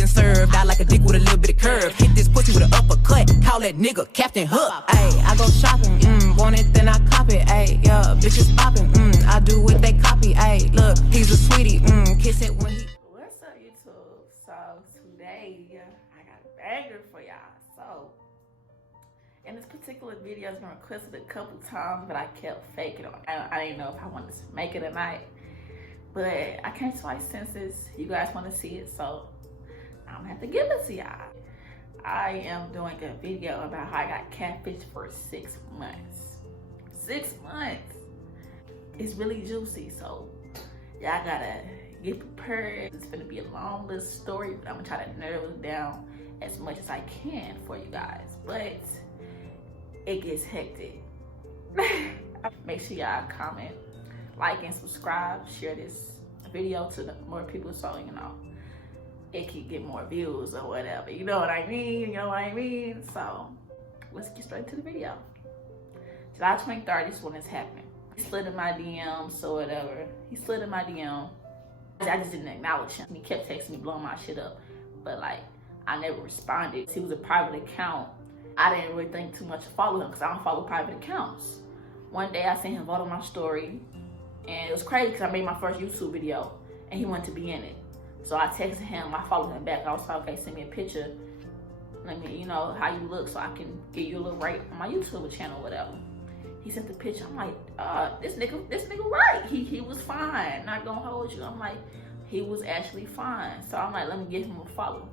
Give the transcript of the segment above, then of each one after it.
been served. I like a dick with a little bit of curve. Hit this pussy with an uppercut. Call that nigga Captain Hook. Ayy, I go shopping. Want it, then I cop it. Ayy, yeah, bitches popping. I do what they copy. Ayy, look, he's a sweetie. Kiss it when he. What's up, YouTube? So today I got a banger for y'all. So in this particular video, it's been requested a couple times, but I kept faking it. I didn't know if I wanted to make it or not. But I came to my senses. You guys want to see it, so I'm gonna have to give it to y'all. I am doing a video about how I got catfished for 6 months. 6 months. It's really juicy, so y'all gotta get prepared. It's gonna be a long little story, but I'm gonna try to narrow it down as much as I can for you guys. But it gets hectic. Make sure y'all comment, like, and subscribe. Share this video to more people so you know it can get more views or whatever. You know what I mean? You know what I mean? So let's get straight to the video. July 23rd is when it's happening. He slid in my DMs or whatever. He slid in my DM. I just didn't acknowledge him. He kept texting me, blowing my shit up. But like, I never responded. He was a private account. I didn't really think too much to follow him because I don't follow private accounts. One day I seen him vote on my story. And it was crazy because I made my first YouTube video and he wanted to be in it. So I texted him, I followed him back. I was like, okay, send me a picture. Let me, you know, how you look so I can give you a little rate on my YouTube channel or whatever. He sent the picture. I'm like, this nigga right. He was fine. Not gonna hold you. I'm like, he was actually fine. So I'm like, let me give him a follow.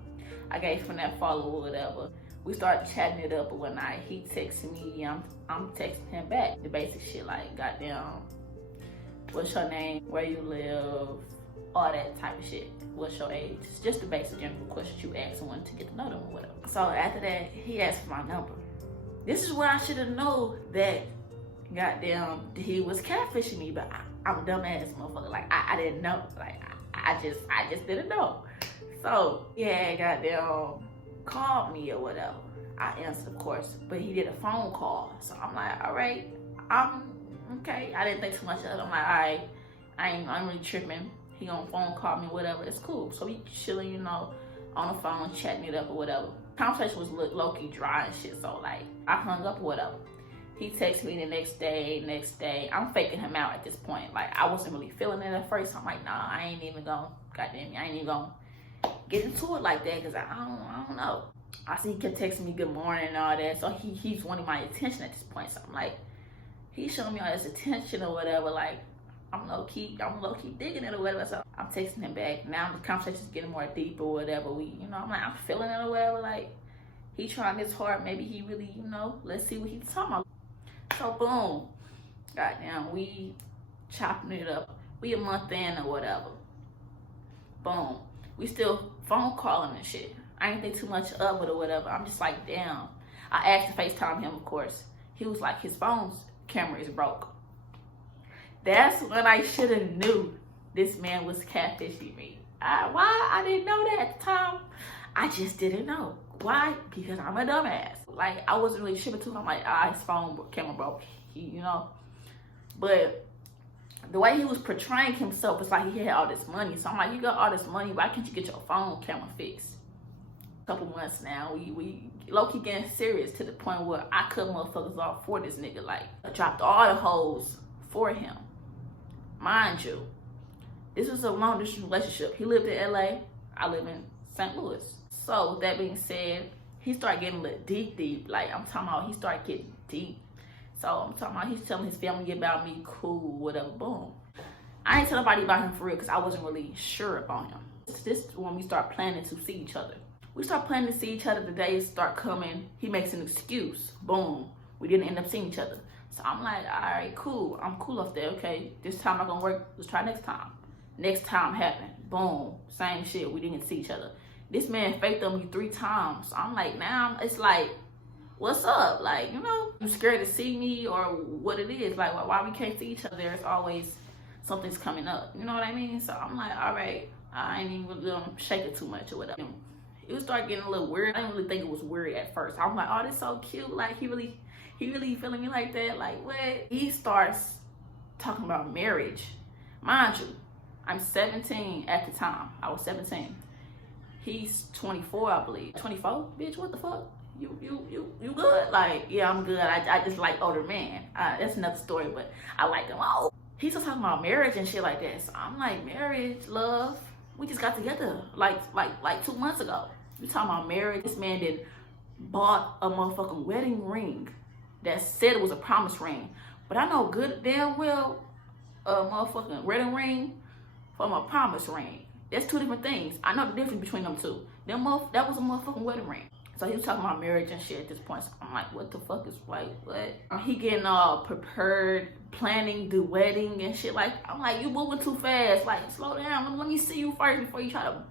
I gave him that follow or whatever. We started chatting it up, but one night he texted me, I'm texting him back. The basic shit like, goddamn, what's your name, where you live, all that type of shit. What's your age? It's just the basic general questions you ask someone to get to know them or whatever. So after that, he asked for my number. This is where I should have known that, goddamn, he was catfishing me, but I'm a dumbass motherfucker. Like, I didn't know. Like, I just didn't know. So, yeah, goddamn, called me or whatever. I answered, of course, but he did a phone call. So I'm like, all right, I'm okay. I didn't think too much of it. I'm like, all right, I'm really tripping. He gonna phone call me, whatever. It's cool. So we chilling, you know, on the phone, chatting it up or whatever. Conversation was low-key dry and shit. So like, I hung up or whatever. He texted me the next day. I'm faking him out at this point. Like, I wasn't really feeling it at first. I'm like, nah, I ain't even gonna, goddamn me, I ain't even gonna get into it like that because I don't know. I see he kept texting me good morning and all that. So he's wanting my attention at this point. So I'm like, he's showing me all this attention or whatever. Like, I'm low-key digging it or whatever. So I'm texting him back. Now the conversation's getting more deep or whatever. I'm like, I'm feeling it or whatever. Like, he trying this hard. Maybe he really, you know, let's see what he's talking about. So boom, goddamn, we chopping it up. We a month in or whatever. Boom, we still phone calling and shit. I ain't think too much of it or whatever. I'm just like, damn. I asked to FaceTime him, of course. He was like, his phone's camera is broke. That's when I should have knew this man was catfishing me. Why? I didn't know that at the time. I just didn't know. Why? Because I'm a dumbass. Like, I wasn't really shipping to him. I'm like, his phone camera broke, you know. But the way he was portraying himself was like he had all this money. So I'm like, you got all this money, why can't you get your phone camera fixed? A couple months now, we low-key getting serious to the point where I cut motherfuckers off for this nigga. Like, I dropped all the hoes for him. Mind you, this was a long-distance relationship. He lived in LA, I live in St. Louis. So with that being said, he started getting a little deep. Like, I'm talking about, he started getting deep. So I'm talking about, he's telling his family about me, cool, whatever, boom. I ain't tell nobody about him for real because I wasn't really sure about him. This is when we start planning to see each other. We start planning to see each other, the days start coming, he makes an excuse, boom. We didn't end up seeing each other. So I'm like, all right, cool. I'm cool off there, okay? This time not gonna work, let's try next time. Next time happened, boom, same shit, we didn't see each other. This man faked on me 3 times. I'm like, now it's like, what's up? Like, you know, you scared to see me or what it is. Like, why we can't see each other? There's always something's coming up. You know what I mean? So I'm like, all right, I ain't even really shake it too much or whatever. It would start getting a little weird. I didn't really think it was weird at first. I'm like, oh, this is so cute. Like, he really feeling me like that. Like, what? He starts talking about marriage. Mind you, I'm 17 at the time. I was 17. He's 24, I believe. 24? Bitch, what the fuck? You good? Like, yeah, I'm good. I just like older men. That's another story, but I like them. Oh, he's still talking about marriage and shit like that. So I'm like, marriage, love. We just got together like 2 months ago. You talking about marriage? This man then bought a motherfucking wedding ring that said it was a promise ring. But I know good damn well a motherfucking wedding ring from a promise ring. That's two different things. I know the difference between them two. That was a motherfucking wedding ring. So he was talking about marriage and shit at this point. So I'm like, what the fuck is what? He getting all prepared, planning the wedding and shit. Like, I'm like, you moving too fast. Like, slow down. Let me see you first before you try to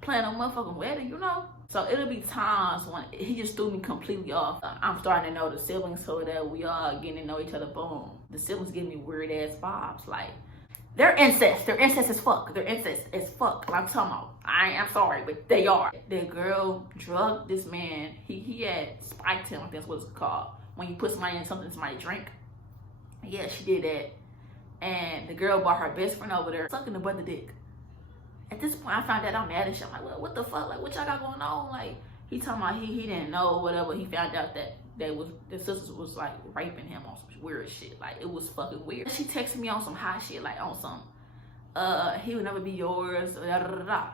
plan a motherfucking wedding, you know? So it'll be times when he just threw me completely off. I'm starting to know the siblings so that we are getting to know each other. Boom. The siblings give me weird ass vibes. Like, they're incest. They're incest as fuck. They're incest as fuck. I'm talking about. I'm sorry, but they are. The girl drugged this man. He had spiked him. I think that's what it's called. When you put somebody in something somebody drink. Yeah, she did that. And the girl brought her best friend over there sucking the brother dick. At this point, I found out I'm mad and shit. I'm like, well, what the fuck? Like, what y'all got going on? Like, he talking about he didn't know whatever. He found out that the sisters was like raping him on some weird shit. Like, it was fucking weird. She texted me on some hot shit, like on some he would never be yours, da da da da.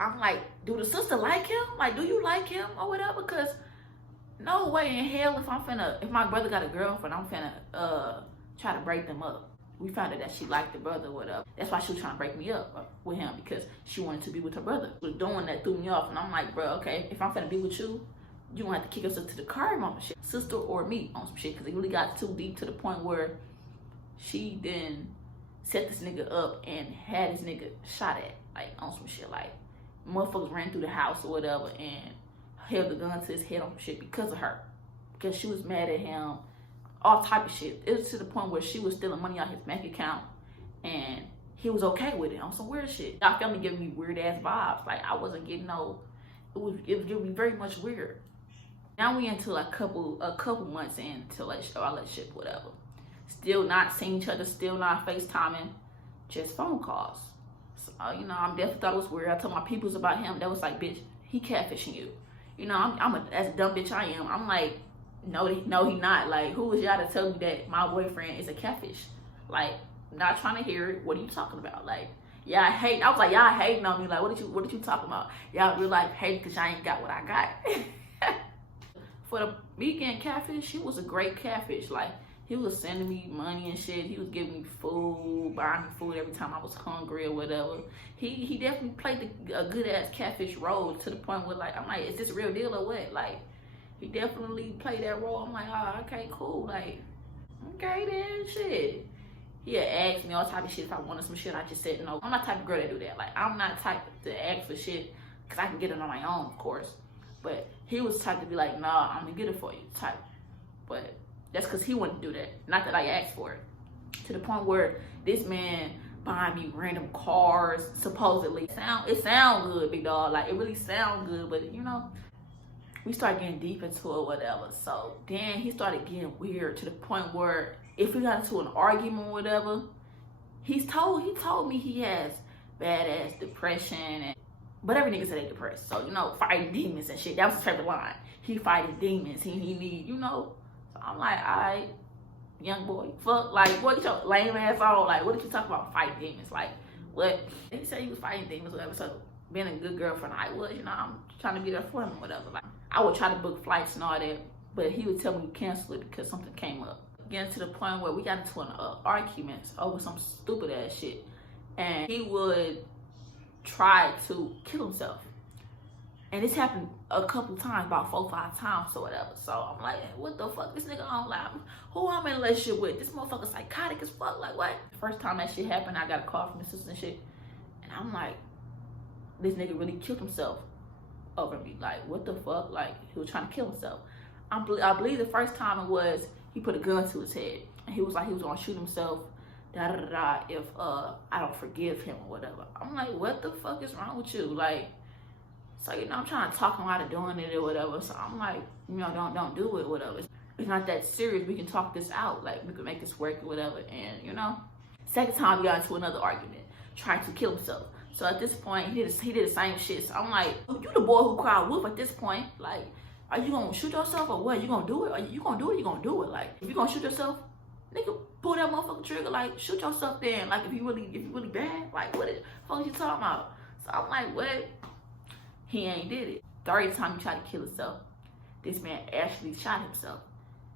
I'm like, do the sister like him? Like, do you like him or whatever? Because no way in hell if my brother got a girlfriend, I'm finna try to break them up. We found out that she liked the brother or whatever. That's why she was trying to break me up with him, because she wanted to be with her brother. She was doing that, threw me off, and I'm like, bro, okay, if I'm finna be with you, you gonna have to kick us into the car on some shit. Sister or me on some shit, because it really got too deep to the point where she then set this nigga up and had this nigga shot at, like, on some shit. Like, motherfuckers ran through the house or whatever and held the gun to his head on some shit because of her. Because she was mad at him. All type of shit. It was to the point where she was stealing money out his bank account and he was okay with it on some weird shit. Y'all felt me giving me weird ass vibes. Like, I wasn't getting no, it was giving me very much weird. Now we into a couple months into our relationship, whatever. Still not seeing each other, still not FaceTiming, just phone calls. So, you know, I definitely thought it was weird. I told my peoples about him. That was like, bitch, he catfishing you. You know, as a dumb bitch I am, I'm like, no, he not. Like, who was y'all to tell me that my boyfriend is a catfish? Like, not trying to hear it. What are you talking about? Like, y'all hate. I was like, y'all hating on me. Like, what did you talking about? Y'all real life hate because y'all ain't got what I got. For the weekend catfish, she was a great catfish. Like, he was sending me money and shit. He was giving me food, buying me food every time I was hungry or whatever. He definitely played a good ass catfish role to the point where, like, I'm like, is this real deal or what? Like, he definitely played that role. I'm like, oh, okay, cool. Like, okay then, shit. He had asked me all type of shit if I wanted some shit. I just said no. I'm not the type of girl that do that. Like, I'm not the type to ask for shit because I can get it on my own, of course. But he was the type to be like, nah, I'm gonna get it for you type. But that's because he wouldn't do that. Not that I asked for it. To the point where this man buying me random cars, supposedly. It sound good, big dog. Like, it really sound good, but you know, we started getting deep into it, whatever. So then he started getting weird to the point where if we got into an argument or whatever, he told me he has badass depression, but every nigga said they depressed. So, you know, fighting demons and shit. That was his favorite line. He fighting demons. He need, you know. So I'm like, all right, young boy, fuck, like, boy, get your lame ass on. Like, what did you talk about fighting demons? Like, what? He said he was fighting demons, whatever. So being a good girlfriend I was, you know, I'm trying to be there for him or whatever. Like, I would try to book flights and all that, but he would tell me to cancel it because something came up. Getting to the point where we got into an argument over some stupid ass shit, and he would try to kill himself. And this happened a couple times, about 4 or 5 times or whatever. So I'm like, what the fuck, this nigga on like, who I'm in a relationship with? This motherfucker psychotic as fuck. Like, what? First time that shit happened, I got a call from his sister and shit, and I'm like, this nigga really killed himself over me. Like, what the fuck? Like, he was trying to kill himself. I believe the first time it was he put a gun to his head and he was like he was gonna shoot himself, da da da da, if I don't forgive him or whatever. I'm like, what the fuck is wrong with you? Like, so, you know, I'm trying to talk him out of doing it or whatever. So I'm like, you know, don't do it, whatever. It's not that serious. We can talk this out. Like, we can make this work or whatever. And, you know, second time we got into another argument, trying to kill himself. So at this point, he did the same shit. So I'm like, you the boy who cried wolf at this point. Like, are you gonna shoot yourself or what? You gonna do it? Are you gonna do it? You gonna do it? Like, if you gonna shoot yourself, nigga, pull that motherfucking trigger. Like, shoot yourself then. Like, if you really bad, like, what the fuck you talking about? So I'm like, what? He ain't did it. Third time he tried to kill himself, this man actually shot himself,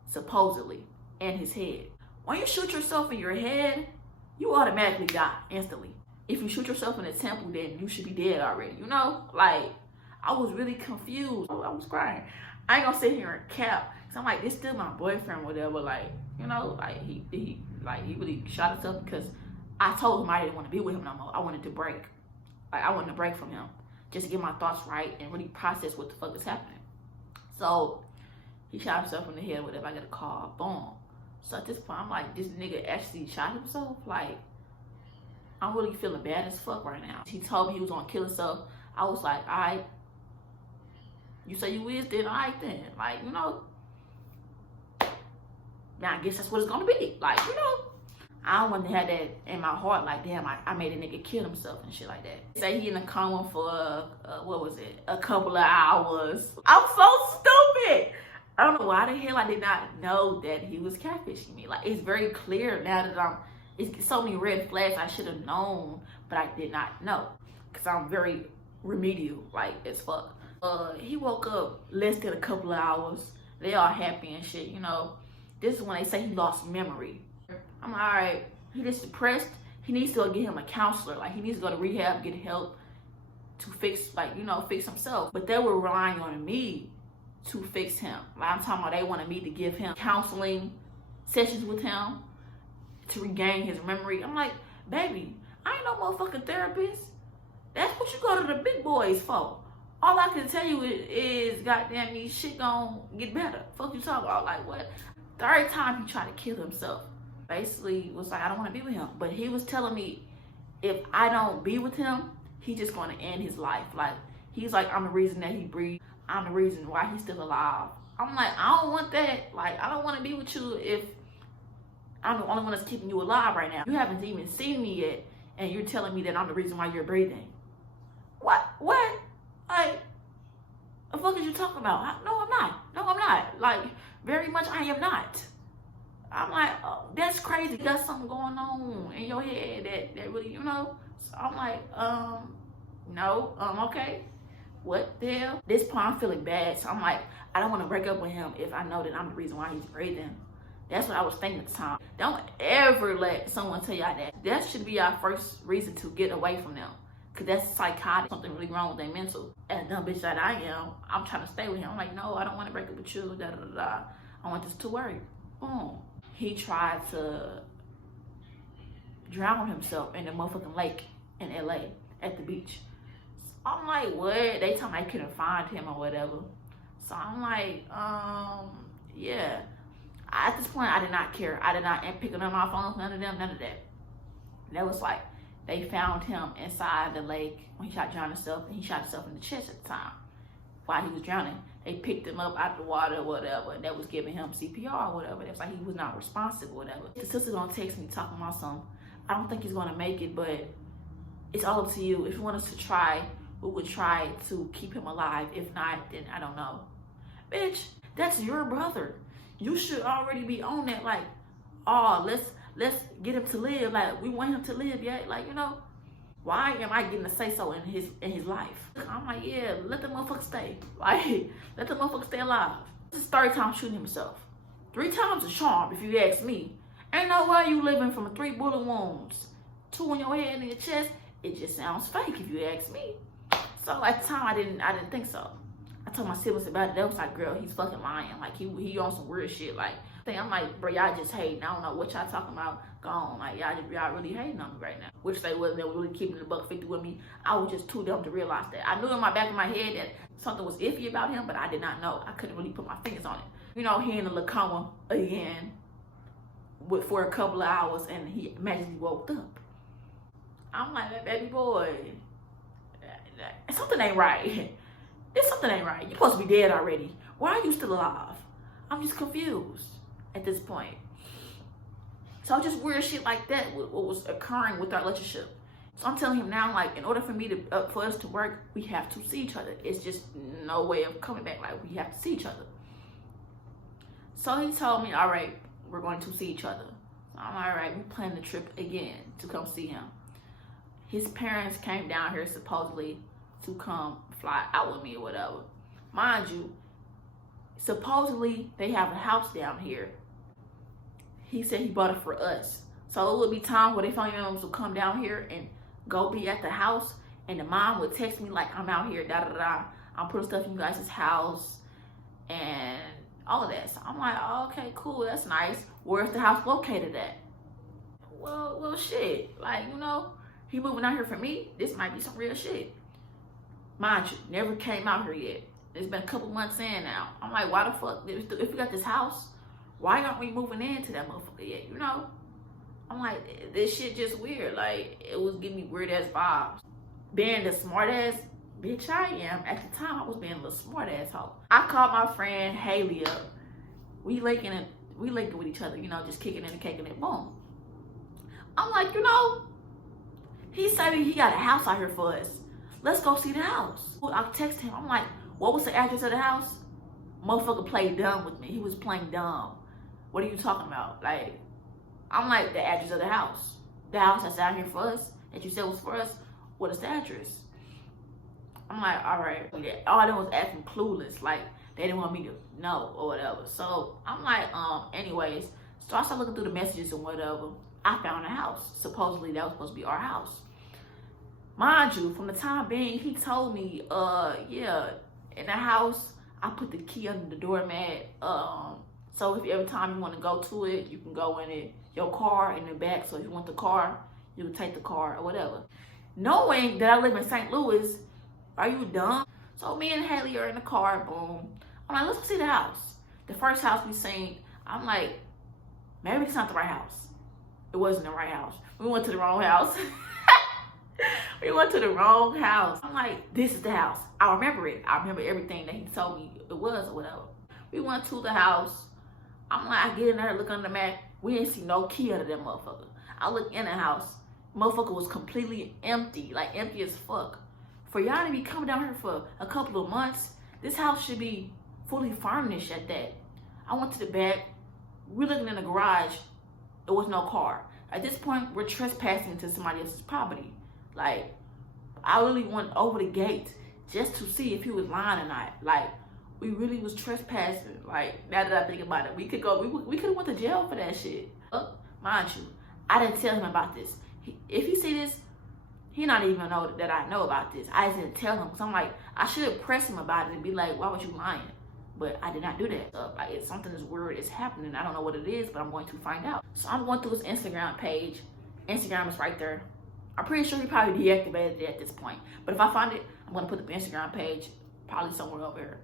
supposedly, in his head. When you shoot yourself in your head, you automatically die instantly. If you shoot yourself in the temple, then you should be dead already, you know? Like, I was really confused. I was crying. I ain't gonna sit here and cap. Cause I'm like, this still my boyfriend or whatever. Like, you know, like he really shot himself because I told him I didn't want to be with him no more. I wanted to break. Like, I wanted to break from him. Just to get my thoughts right and really process what the fuck is happening. So, he shot himself in the head, whatever. I got a call, boom. So at this point, I'm like, this nigga actually shot himself? Like, I'm really feeling bad as fuck right now. He told me he was gonna kill himself. I was like, all right. You say you is, then all right then. Like, you know. Now, I guess that's what it's gonna be. Like, you know. I don't want to have that in my heart. Like, damn, I made a nigga kill himself and shit like that. Say he in a coma for, a couple of hours. I'm so stupid. I don't know why the hell I did not know that he was catfishing me. Like, it's very clear now that it's so many red flags I should have known, but I did not know. Because I'm very remedial, like, as fuck. He woke up less than a couple of hours. They all happy and shit, you know. This is when they say he lost memory. I'm like, all right, he just depressed. He needs to go get him a counselor. Like, he needs to go to rehab, get help to fix, like, you know, fix himself. But they were relying on me to fix him. Like, I'm talking about they wanted me to give him counseling sessions with him to regain his memory. I'm like, baby, I ain't no motherfucking therapist. That's what you go to the big boys for. All I can tell you is goddamn, these shit gon' get better. Fuck you talking about? Like, what? Third time he tried to kill himself. Basically was like, I don't want to be with him. But he was telling me if I don't be with him, he's just going to end his life. Like, he's like, I'm the reason that he breathed. I'm the reason why he's still alive. I'm like, I don't want that. Like, I don't want to be with you if I'm the only one that's keeping you alive right now. You haven't even seen me yet, and you're telling me that I'm the reason why you're breathing. What? Like, the fuck is you talking about? No, I'm not. Like, very much I am not. I'm like, oh, that's crazy. You got something going on in your head that really, you know? So I'm like, no, okay. What the hell? This point I'm feeling bad. So I'm like, I don't want to break up with him if I know that I'm the reason why he's breathing. That's what I was thinking at the time. Don't ever let someone tell y'all that. That should be our first reason to get away from them. Cause that's psychotic, something really wrong with their mental. And dumb bitch that I am, I'm trying to stay with him. I'm like, no, I don't want to break up with you, I want this to work. Boom. He tried to drown himself in the motherfucking lake in LA at the beach. So I'm like, what? They told me I couldn't find him or whatever. So I'm like, yeah. At this point, I did not care. I did not pick up my phone, none of that. That was like, they found him inside the lake when he drowned himself, and he shot himself in the chest at the time while he was drowning. They picked him up out the water or whatever, and that was giving him CPR or whatever. That's like he was not responsive or whatever. The sister gonna text me talking about something. I don't think he's gonna make it, but it's all up to you. If you want us to try, we would try to keep him alive. If not, then I don't know. Bitch, that's your brother. You should already be on that, like, oh, let's get him to live. Like, we want him to live, yeah? Like, you know, why am I getting to say so in his life? I'm like, yeah, let the motherfucker stay. Like, let the motherfucker stay alive. This is third time shooting himself. 3 times a charm, if you ask me. Ain't no way you living from 3 bullet wounds, 2 on your head and in your chest. It just sounds fake if you ask me. So at the time, I didn't think so. I told my siblings about it. They was like, girl, he's fucking lying. Like, he on some weird shit. Like, I'm like, bro, y'all just hating. I don't know what y'all talking about. Gone. Like, y'all really hating on me right now. Which they wasn't. They were really keeping the $150 with me. I was just too dumb to realize that. I knew in my back of my head that something was iffy about him, but I did not know. I couldn't really put my fingers on it. You know, he in the coma again for a couple of hours, and he magically woke up. I'm like, baby boy, something ain't right. There's something ain't right. You're supposed to be dead already. Why are you still alive? I'm just confused at this point. So just weird shit like that, what was occurring with our relationship. So I'm telling him now, like, in order for me to, for us to work, we have to see each other. It's just no way of coming back. Like, we have to see each other. So he told me, all right, we're going to see each other. So I'm like, all right, we plan the trip again to come see him. His parents came down here supposedly to come fly out with me or whatever. Mind you, supposedly they have a house down here. He said he bought it for us. So it would be times where they family members would come down here and go be at the house, and the mom would text me like, I'm out here, da da da. I'm putting stuff in you guys' house and all of that. So I'm like, oh, okay, cool, that's nice. Where's the house located at? Well, shit. Like, you know, he moving out here for me. This might be some real shit. Mind you, never came out here yet. It's been a couple months in now. I'm like, why the fuck? If we got this house, why aren't we moving into that motherfucker yet? You know? I'm like, this shit just weird. Like, it was giving me weird ass vibes. Being the smart ass bitch I am, at the time I was being a little smart ass hoe. I called my friend Haley up. We linking with each other, you know, just kicking it and kicking it. Boom. I'm like, you know, he said he got a house out here for us. Let's go see the house. I text him. I'm like, what was the address of the house? Motherfucker played dumb with me. He was playing dumb. What are you talking about? Like, I'm like, the address of the house. The house that's out here for us, that you said was for us, what is the address? I'm like, all right. All I did was acting clueless. Like, they didn't want me to know or whatever. So I'm like, anyways. So I started looking through the messages and whatever. I found a house. Supposedly that was supposed to be our house. Mind you, from the time being, he told me, yeah, in the house, I put the key under the doormat. So if every time you want to go to it, you can go in it, your car in the back. So if you want the car, you can take the car or whatever. Knowing that I live in St. Louis, are you dumb? So me and Haley are in the car, boom. I'm like, let's go see the house. The first house we seen, I'm like, maybe it's not the right house. It wasn't the right house. We went to the wrong house. We went to the wrong house. I'm like, this is the house. I remember it. I remember everything that he told me it was or whatever. We went to the house. I'm like, I get in there, look on the map. We didn't see no key under that motherfucker. I look in the house. Motherfucker was completely empty. Like, empty as fuck. For y'all to be coming down here for a couple of months, this house should be fully furnished at that. I went to the back. We're looking in the garage. There was no car. At this point, we're trespassing into somebody else's property. Like, I really went over the gate just to see if he was lying or not. Like, we really was trespassing. Like, now that I think about it, we could have went to jail for that shit. Mind you, I didn't tell him about this. If he see this, he not even know that I know about this. I just didn't tell him. Because I'm like, I should have pressed him about it and be like, why was you lying? But I did not do that. Like, it's something is weird is happening. I don't know what it is, but I'm going to find out. So I'm going through his Instagram page. Instagram is right there. I'm pretty sure he probably deactivated it at this point. But if I find it, I'm going to put the Instagram page probably somewhere over here.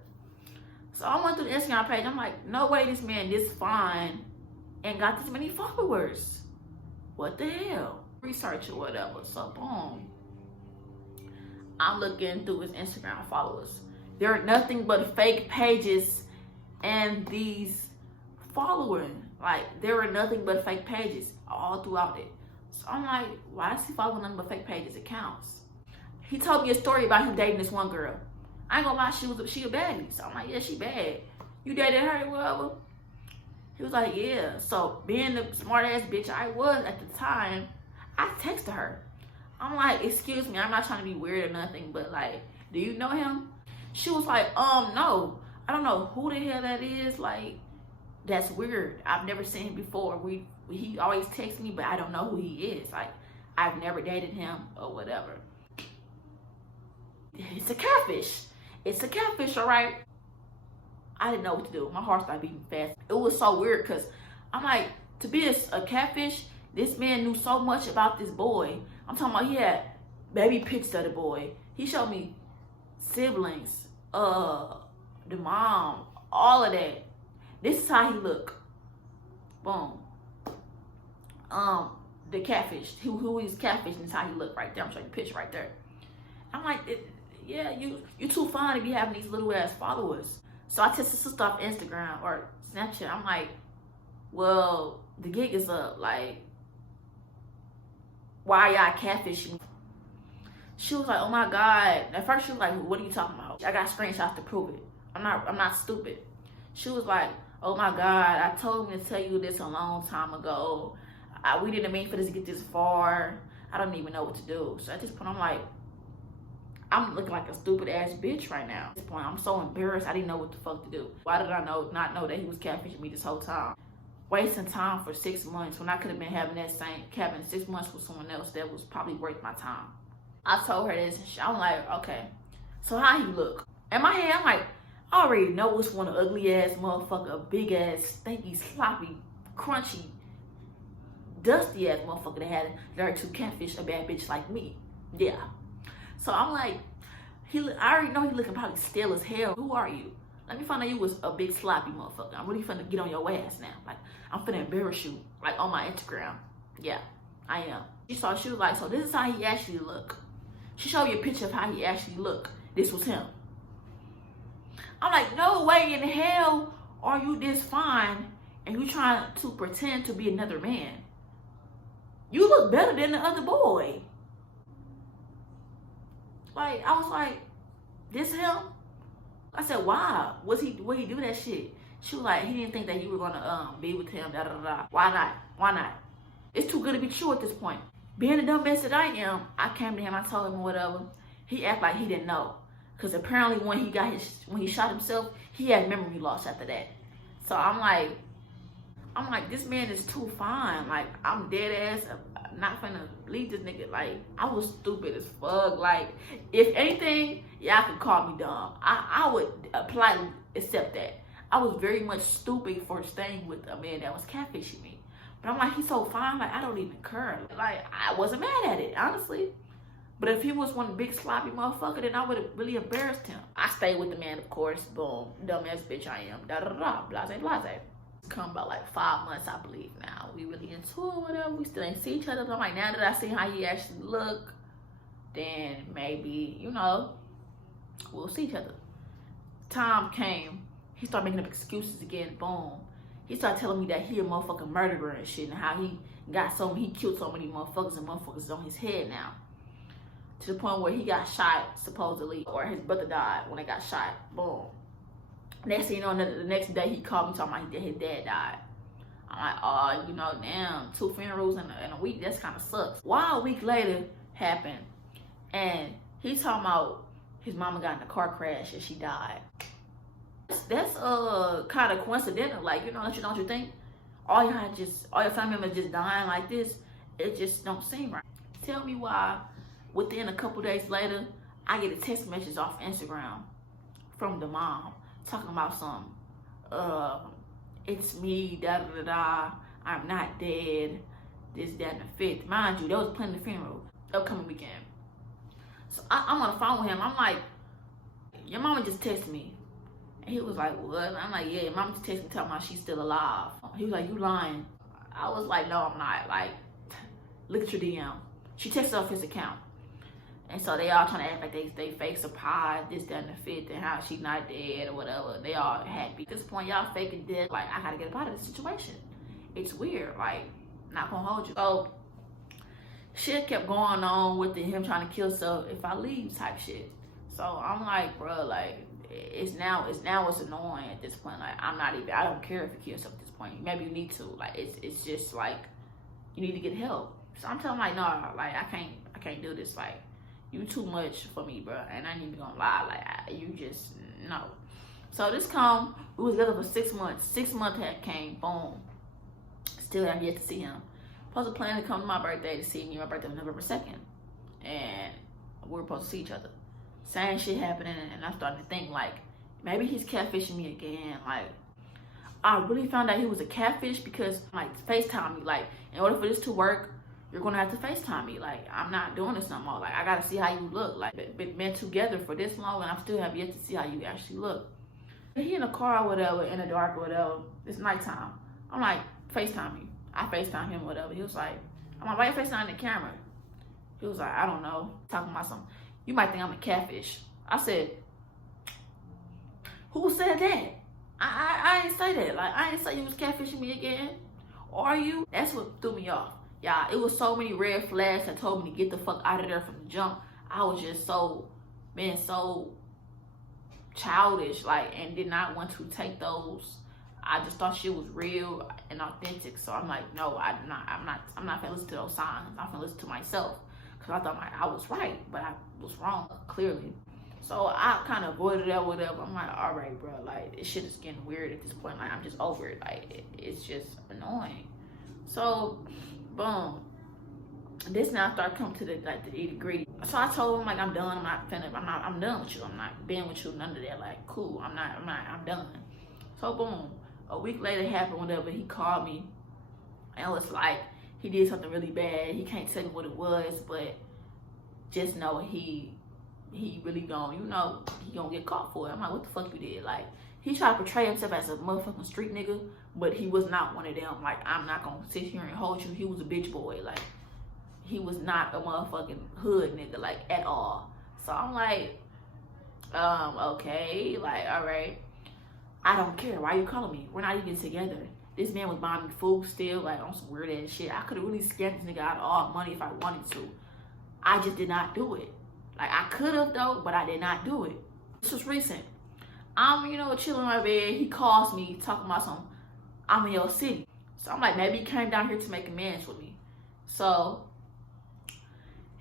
So I went through the Instagram page. I'm like, no way this man this fine and got this many followers. What the hell? Research or whatever. So boom. I'm looking through his Instagram followers. There are nothing but fake pages and these following. Like, there are nothing but fake pages all throughout it. So I'm like, why is he following nothing but fake pages accounts? He told me a story about him dating this one girl. I ain't gonna lie, she a baddie. So I'm like, yeah, she bad. You dated her or whatever? He was like, yeah. So being the smart ass bitch I was at the time, I texted her. I'm like, excuse me, I'm not trying to be weird or nothing, but like, do you know him? She was like, no. I don't know who the hell that is. Like, that's weird. I've never seen him before. He always texts me, but I don't know who he is. Like, I've never dated him or whatever. It's a catfish. It's a catfish, all right? I didn't know what to do. My heart started beating fast. It was so weird because I'm like, to be a catfish, this man knew so much about this boy. I'm talking about he had baby pictures of the boy. He showed me siblings, the mom, all of that. This is how he look. Boom. The catfish, who he's catfishing is how he look right there. I'm showing you the picture right there. I'm like, yeah, you too fine to be having these little ass followers. So I text his sister off Instagram or Snapchat. I'm like, well, the gig is up. Like, why y'all catfishing? She was like, oh my God. At first she was like, what are you talking about? I got screenshots to prove it. I'm not stupid. She was like, oh my God, I told him to tell you this a long time ago. We didn't mean for this to get this far. I don't even know what to do. So at this point, I'm like, I'm looking like a stupid ass bitch right now. At this point, I'm so embarrassed. I didn't know what the fuck to do. Why did I not know that he was catfishing me this whole time? Wasting time for 6 months when I could have been having that same cabin 6 months with someone else that was probably worth my time. I told her this and shit. I'm like, okay, so how he look? In my head, I'm like, I already know which one, an ugly ass motherfucker, big ass, stinky, sloppy, crunchy, dusty ass motherfucker that had learned to catfish a bad bitch like me. Yeah. So I'm like, I already know he looking probably stale as hell. Who are you? Let me find out you was a big sloppy motherfucker. I'm really finna get on your ass now. Like, I'm finna embarrass you, like on my Instagram. Yeah, I am. She was like, so this is how he actually look. She showed me a picture of how he actually look. This was him. I'm like, no way in hell are you this fine and you trying to pretend to be another man. You look better than the other boy. Like, I was like, this him? I said, why? Would he do that shit? She was like, he didn't think that you were gonna be with him, da da da. Why not? Why not? It's too good to be true at this point. Being the dumb bitch that I am, I came to him, I told him whatever. He acted like he didn't know. Cause apparently when he shot himself, he had memory loss after that. So I'm like, this man is too fine. Like, I'm dead ass not finna leave this nigga. Like, I was stupid as fuck. Like, if anything, y'all could call me dumb. I would politely accept that. I was very much stupid for staying with a man that was catfishing me. But I'm like, he's so fine, like, I don't even care. Like, I wasn't mad at it, honestly. But if he was one big sloppy motherfucker, then I would have really embarrassed him. I stayed with the man, of course. Boom. Dumbass bitch I am. Da da da. Blase blase. It's come about like 5 months, I believe now. We really into it, whatever. We still ain't see each other. But I'm like, now that I see how he actually look, then maybe, you know, we'll see each other. Time came. He started making up excuses again. Boom. He started telling me that he a motherfucking murderer and shit, and how he killed so many motherfuckers, and motherfuckers is on his head now. To the point where he got shot, supposedly, or his brother died when they got shot. Boom. Next thing you know, the next day he called me talking about his dad died. I'm like, oh, you know, damn, 2 funerals in a week, that's kind of sucks. Why a week later happened, and he's talking about his mama got in a car crash and she died. That's kind of coincidental, like, you know, don't you think? All your family members just dying like this, it just don't seem right. Tell me why within a couple days later, I get a text message off Instagram from the mom talking about some, it's me, da da da da, I'm not dead, this, that, and the fifth. Mind you, they was planning the funeral upcoming weekend. So I'm on the phone with him. I'm like, your mama just texted me. And he was like, what? I'm like, yeah, your mama just texted me talking about she's still alive. He was like, you lying. I was like, no, I'm not. Like, look at your DM. She texted off his account. And so they all trying to act like they fake surprised, this, that, and the fifth, and how she's not dead or whatever. They all happy. At this point, y'all faking dead. Like, I gotta get up out of this situation. It's weird. Like, not gonna hold you. So, shit kept going on with him trying to kill himself if I leave type shit. So I'm like, bro, like, it's annoying at this point. Like, I don't care if you kill yourself at this point. Maybe you need to. Like, it's just like, you need to get help. So I'm telling him, like, no, like, I can't do this. Like, you too much for me, bro. And I ain't even gonna lie. Like, you just, no. So this we was together for 6 months. 6 months had came, boom. Still have yet to see him. Supposed to plan to come to my birthday to see me. My birthday was November 2nd. And we were supposed to see each other. Same shit happening, and I'm starting to think, like, maybe he's catfishing me again. Like, I really found out he was a catfish because, like, FaceTime me. Like, in order for this to work, you're gonna have to FaceTime me. Like, I'm not doing this no more. Like, I gotta see how you look. Like, been together for this long, and I still have yet to see how you actually look. He in a car or whatever, in the dark or whatever. It's nighttime. I'm like, FaceTime me. I FaceTime him or whatever. He was like, I'm like, why you FaceTime the camera? He was like, I don't know. Talking about something. You might think I'm a catfish. I said, who said that? I ain't say that. Like, I ain't say you was catfishing me again. Are you? That's what threw me off. Y'all, it was so many red flags that told me to get the fuck out of there from the jump. I was just being so childish, like, and did not want to take those. I just thought shit was real and authentic. So I'm like, no, I'm not gonna listen to those signs. I'm gonna listen to myself, because I thought I was right, but I was wrong, clearly. So I kind of avoided that, whatever. I'm like, all right, bro, like, this shit is getting weird at this point. Like, I'm just over it. Like, it's just annoying. So, boom. This now started coming to the nitty-gritty. So I told him, like, I'm done. I'm done with you. I'm not being with you, none of that. Like, cool. I'm done. So, boom. A week later it happened, whatever. He called me and was like, he did something really bad. He can't tell me what it was, but just know he really gonna, he gonna get caught for it. I'm like, what the fuck you did? Like, he tried to portray himself as a motherfucking street nigga, but he was not one of them. Like, I'm not gonna sit here and hold you. He was a bitch boy. Like, he was not a motherfucking hood nigga, like, at all. So I'm like, okay, like, all right. I don't care. Why are you calling me? We're not even together. This man was buying me food still, like, on some weird ass shit. I could have really scammed this nigga out of all money if I wanted to. I just did not do it. Like, I could have though, but I did not do it. This was recent. I'm, chilling in my bed. He calls me talking about I'm in your city. So I'm like, maybe he came down here to make amends with me. So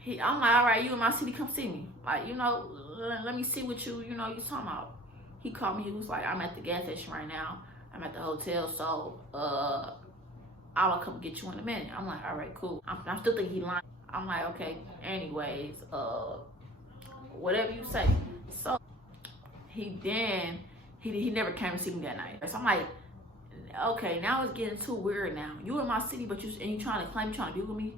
I'm like, all right, you in my city, come see me. Like, let me see what you talking about. He called me. He was like, I'm at the gas station right now. I'm at the hotel, so I'll come get you in a minute. I'm like, all right, cool. I'm still thinking he lying. I'm like, okay. Anyways, whatever you say. So he never came to see me that night. So I'm like, okay, now it's getting too weird now. You in my city, but you trying to claim you trying to be with me,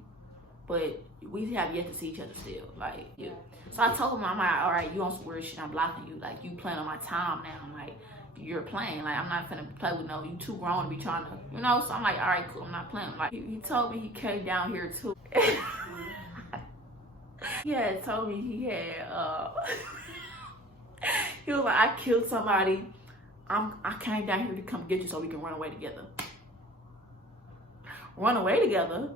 but we have yet to see each other still. Like, yeah. So I told him, I'm like, all right, you on some weird shit, I'm blocking you. Like, you playing on my time now. I'm like, you're playing. Like, I'm not finna play with you too grown to be trying to, So I'm like, all right, cool, I'm not playing. Like, he told me he came down here too. He had told me he had, he was like, I killed somebody. I came down here to come get you so we can run away together. Run away together?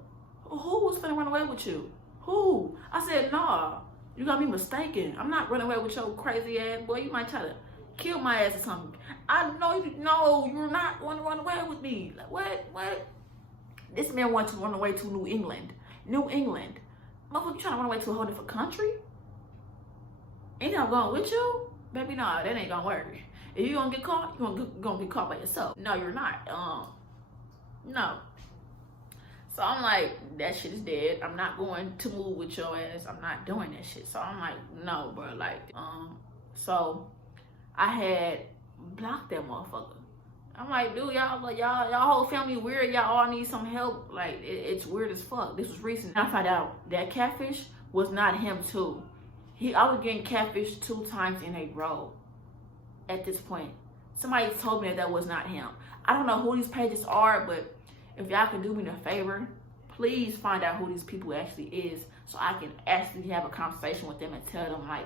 Who was finna run away with you? Who? I said, nah, you got me mistaken. I'm not running away with your crazy ass, boy. You might try to kill my ass or something. I know you're not going to run away with me. Like, what? This man wants to run away to New England. Motherfucker, you trying to run away to a whole different country? Ain't I'm going with you? Baby, nah, that ain't gonna work. If you gonna get caught, you're gonna get caught by yourself. No, you're not. No. So I'm like, that shit is dead. I'm not going to move with your ass. I'm not doing that shit. So I'm like, no, bro. Like, so I had blocked that motherfucker. I'm like, dude, y'all whole family weird. Y'all all need some help. Like, it's weird as fuck. This was recent. I found out that Catfish was not him too. I was getting catfished 2 times in a row at this point. Somebody told me that was not him. I don't know who these pages are, but if y'all can do me a favor, please find out who these people actually is so I can actually have a conversation with them and tell them, like,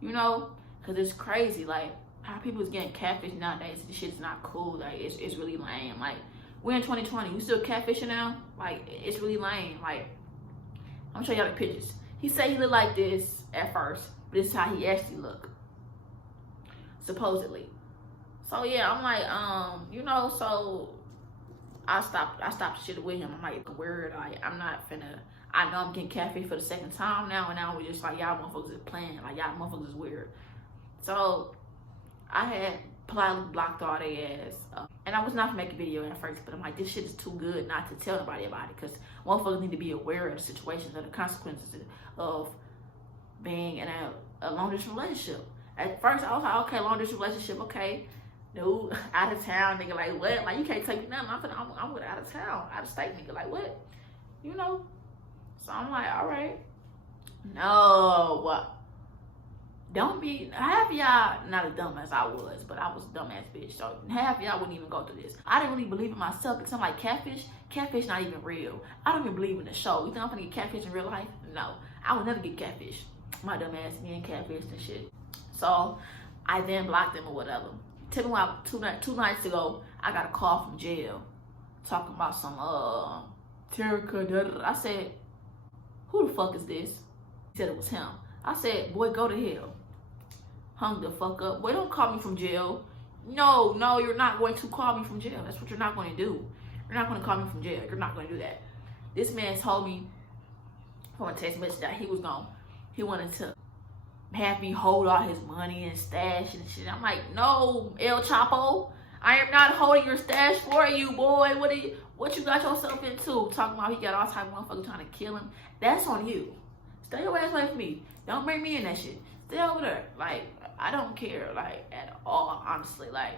because it's crazy, like, how people is getting catfished nowadays. This shit's not cool. Like, it's really lame. Like, we're in 2020. You still catfishing now? Like, it's really lame. Like, I'm gonna show y'all the pictures. He said he looked like this at first, but this is how he actually looked, supposedly. So yeah, I'm like, so I stopped shit with him. I'm like, weird. Like, I'm not finna. I know I'm getting catfished for the second time now, and now we're just like, y'all motherfuckers is playing. Like, y'all motherfuckers is weird. So I had politely blocked all their ass, and I was not gonna make a video at first, but I'm like, this shit is too good not to tell nobody about it, because motherfuckers need to be aware of the situations and the consequences of being in a long distance relationship. At first, I was like, okay, long distance relationship, okay. Dude, out of town, nigga, like, what? Like, you can't take me nothing. I'm with out of town, out of state, nigga, like, what? So I'm like, all right. No, don't be, half y'all, not as dumb as I was, but I was a dumbass bitch, so half y'all wouldn't even go through this. I didn't really believe in myself, because I'm like, catfish not even real. I don't even believe in the show. You think I'm gonna get catfish in real life? No, I would never get catfish. My dumb ass getting catfished and shit. So I then blocked them or whatever. Tell me why 2 nights ago, I got a call from jail talking about some Terica. I said, who the fuck is this? Said it was him. I said, boy, go to hell. Hung the fuck up. Boy, don't call me from jail. No, you're not going to call me from jail. That's what you're not going to do. You're not going to call me from jail. You're not going to do that. This man told me on a text message that he wanted to have me hold all his money and stash and shit. I'm like, no, El Chapo, I am not holding your stash for you, boy. What you got yourself into? Talking about he got all type of motherfuckers trying to kill him. That's on you. Stay your ass away from me. Don't bring me in that shit. Stay over there. Like, I don't care, like, at all, honestly. Like,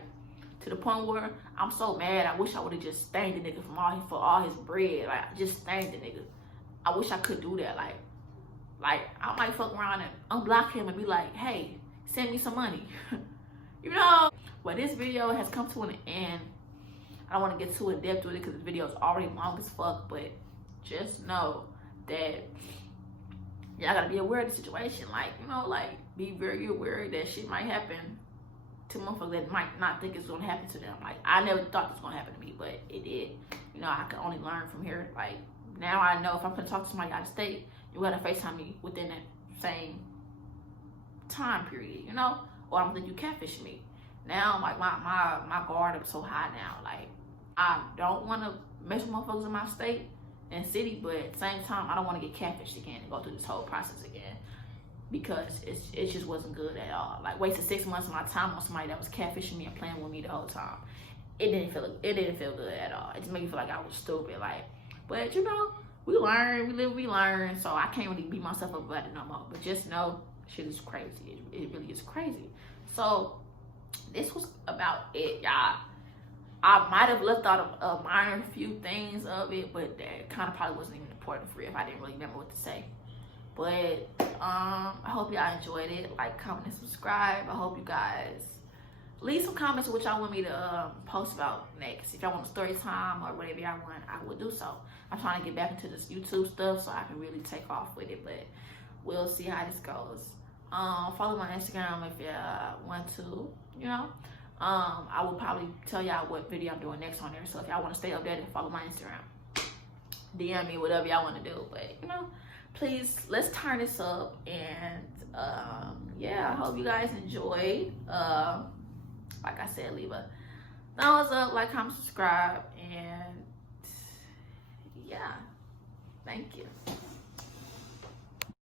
to the point where I'm so mad, I wish I would have just stained the nigga for all his bread. Like, just stained the nigga. I wish I could do that. Like I might fuck around and unblock him and be like, hey, send me some money. You know? But this video has come to an end. I don't want to get too in depth with it because the video is already long as fuck. But just know that y'all gotta be aware of the situation. Like, you know, like, be very aware that shit might happen to motherfuckers that might not think it's gonna happen to them. Like, I never thought this was gonna happen to me, but it did. You know, I can only learn from here. Like, now I know if I'm gonna talk to somebody out of state, you gotta FaceTime me within that same time period, you know? Or I'm gonna think you catfish me. Now, like, my guard is so high now. Like, I don't wanna mess with motherfuckers in my state and city, but at the same time, I don't wanna get catfished again and go through this whole process again. Because it just wasn't good at all. Like, wasted 6 months of my time on somebody that was catfishing me and playing with me the whole time. It didn't feel good at all. It just made me feel like I was stupid. Like, but you know, we learn, we live, we learn. So I can't really beat myself up about it no more. But just know, shit is crazy. It really is crazy. So this was about it, y'all. I might have left out a minor few things of it, but that kind of probably wasn't even important for you if I didn't really remember what to say. But I hope y'all enjoyed it. Like, comment, and subscribe. I hope you guys leave some comments what y'all want me to post about next. If y'all want a story time or whatever y'all want, I will do so. I'm trying to get back into this YouTube stuff so I can really take off with it, but we'll see how this goes. Follow my Instagram if you want to, you know. I will probably tell y'all what video I'm doing next on there. So if y'all want to stay updated, follow my Instagram. DM me, whatever y'all want to do. But, you know, please, let's turn this up. And, yeah, I hope you guys enjoyed. Like I said, leave a thumbs up, like, comment, subscribe. And, yeah, thank you.